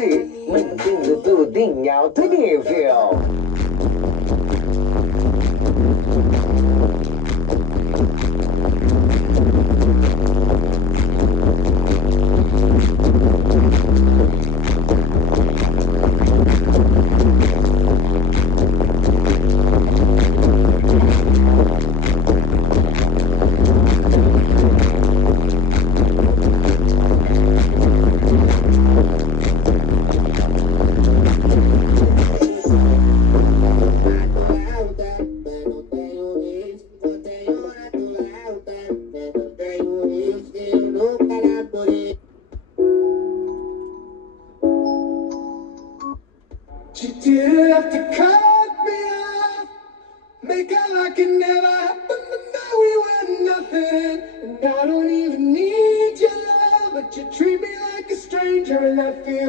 MC, mantendo tudo em alto nível. You didn't have to cut me off, make out like it never happened, but now we were nothing. And I don't even need your love, but you treat me like a stranger, and I feel